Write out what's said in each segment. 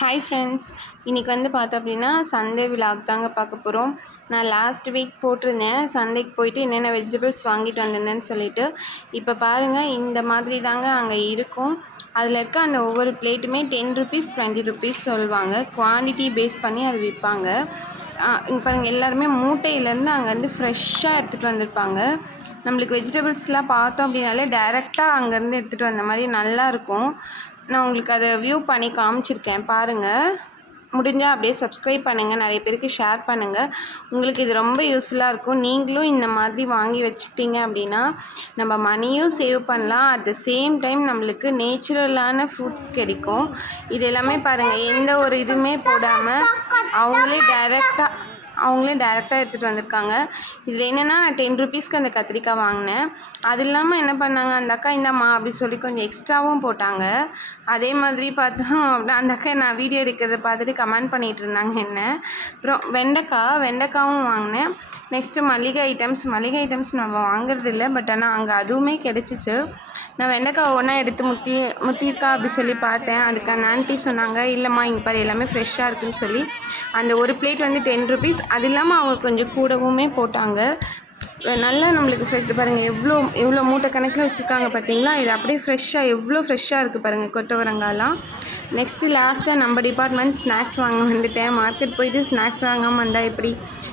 Hi friends இன்றைக்கி வந்து பார்த்தோம் அப்படின்னா சந்தை விழாக்கு தாங்க பார்க்க போகிறோம் நான் லாஸ்ட் வீக் போட்டிருந்தேன். சந்தைக்கு போயிட்டு என்னென்ன வெஜிடபிள்ஸ் வாங்கிட்டு வந்திருந்தேன்னு சொல்லிட்டு இப்போ பாருங்கள் இந்த மாதிரி தாங்க அங்கே இருக்கும். அதில் இருக்க அந்த ஒவ்வொரு பிளேட்டுமே டென் ருபீஸ் டுவெண்ட்டி ருபீஸ் சொல்லுவாங்க. குவான்டிட்டி பேஸ் பண்ணி அது விற்பாங்க இங்கே பாருங்கள் எல்லாருமே மூட்டையிலேருந்து அங்கே வந்து ஃப்ரெஷ்ஷாக எடுத்துகிட்டு வந்திருப்பாங்க. நம்மளுக்கு வெஜிடபிள்ஸ்லாம் பார்த்தோம் அப்படின்னாலே டேரெக்டாக அங்கேருந்து எடுத்துகிட்டு வந்த மாதிரி நல்லாயிருக்கும் நான் உங்களுக்கு அதை வியூ பண்ணி காமிச்சிருக்கேன். பாருங்கள் முடிஞ்சால் அப்படியே சப்ஸ்கிரைப் பண்ணுங்கள் நிறைய பேருக்கு ஷேர் பண்ணுங்கள் உங்களுக்கு இது ரொம்ப யூஸ்ஃபுல்லாக இருக்கும். நீங்களும் இந்த மாதிரி வாங்கி வச்சுக்கிட்டீங்க அப்படின்னா நம்ம மணியும் சேவ் பண்ணலாம். அட் த சேம் டைம் நம்மளுக்கு நேச்சுரலான ஃப்ரூட்ஸ் கிடைக்கும். இது எல்லாமே பாருங்கள் எந்த ஒரு இதுவுமே போடாமல் அவங்களே டைரெக்டாக அவங்களே டேரெக்டாக எடுத்துகிட்டு வந்திருக்காங்க. இதில் என்னென்னா டென் ருபீஸ்க்கு அந்த கத்திரிக்காய் வாங்கினேன். அது இல்லாமல் என்ன பண்ணாங்க அந்த அக்கா இந்தாம்மா அப்படி சொல்லி கொஞ்சம் எக்ஸ்ட்ராவும் போட்டாங்க. அதே மாதிரி பார்த்தோம் அந்த அக்கா நான் வீடியோ எடுக்கிறத பார்த்துட்டு கமெண்ட் பண்ணிகிட்டு இருந்தாங்க என்ன. அப்புறம் வெண்டைக்காய் வெண்டைக்காவும் வாங்கினேன். நெக்ஸ்ட்டு மளிகை ஐட்டம்ஸ் மளிகை ஐட்டம்ஸ் நம்ம வாங்குறது இல்லை பட் ஆனால் அங்கே அதுவுமே கிடச்சிச்சு. நான் வெண்டைக்காய் ஒன்றா எடுத்து முத்தி முத்திருக்கா அப்படி சொல்லி பார்த்தேன். அதுக்கு அந்த ஆன்ட்டி சொன்னாங்க இல்லைம்மா இங்கே பாரு எல்லாமே ஃப்ரெஷ்ஷாக இருக்குன்னு சொல்லி. அந்த ஒரு பிளேட் வந்து டென் ருபீஸ் அது இல்லாமல் அவங்க கொஞ்சம் கூடவுமே போட்டாங்க. நல்லா நம்மளுக்கு ஃப்ரெஷ் பாருங்கள் எவ்வளோ எவ்வளோ மூட்டை கணக்கில் வச்சுருக்காங்க பார்த்தீங்களா இது அப்படியே ஃப்ரெஷ்ஷாக எவ்வளோ ஃப்ரெஷ்ஷாக இருக்குது பாருங்கள் கொத்தவரங்காலாம். நெக்ஸ்ட்டு லாஸ்ட்டாக நம்ம டிபார்ட்மெண்ட் ஸ்நாக்ஸ் வாங்க வந்துட்டேன். மார்க்கெட் போயிட்டு ஸ்நாக்ஸ் வாங்காமல் வந்தால் எப்படி?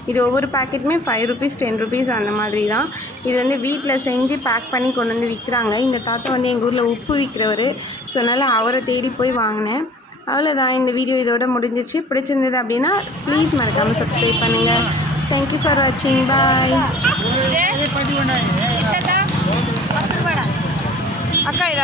இது ஒவ்வொரு பேக்கெட்டுமே ஃபைவ் ருபீஸ் டென் ருபீஸ் அந்த மாதிரி தான் இது வந்து வீட்டில் செஞ்சு பேக் பண்ணி கொண்டு வந்து விற்கிறாங்க இந்த தாத்தா வந்து எங்கள் ஊரில் உப்பு விற்கிறவர் ஸோ அதனால் அவரை தேடி போய் வாங்கினேன். அவ்வளோதான் இந்த வீடியோ இதோட முடிஞ்சிச்சு. பிடிச்சிருந்தது அப்படின்னா ப்ளீஸ் மறக்காமல் சப்ஸ்கிரைப் பண்ணுங்கள் தேங்க்யூ ஃபார் வாட்சிங் பாய் அக்கா இதை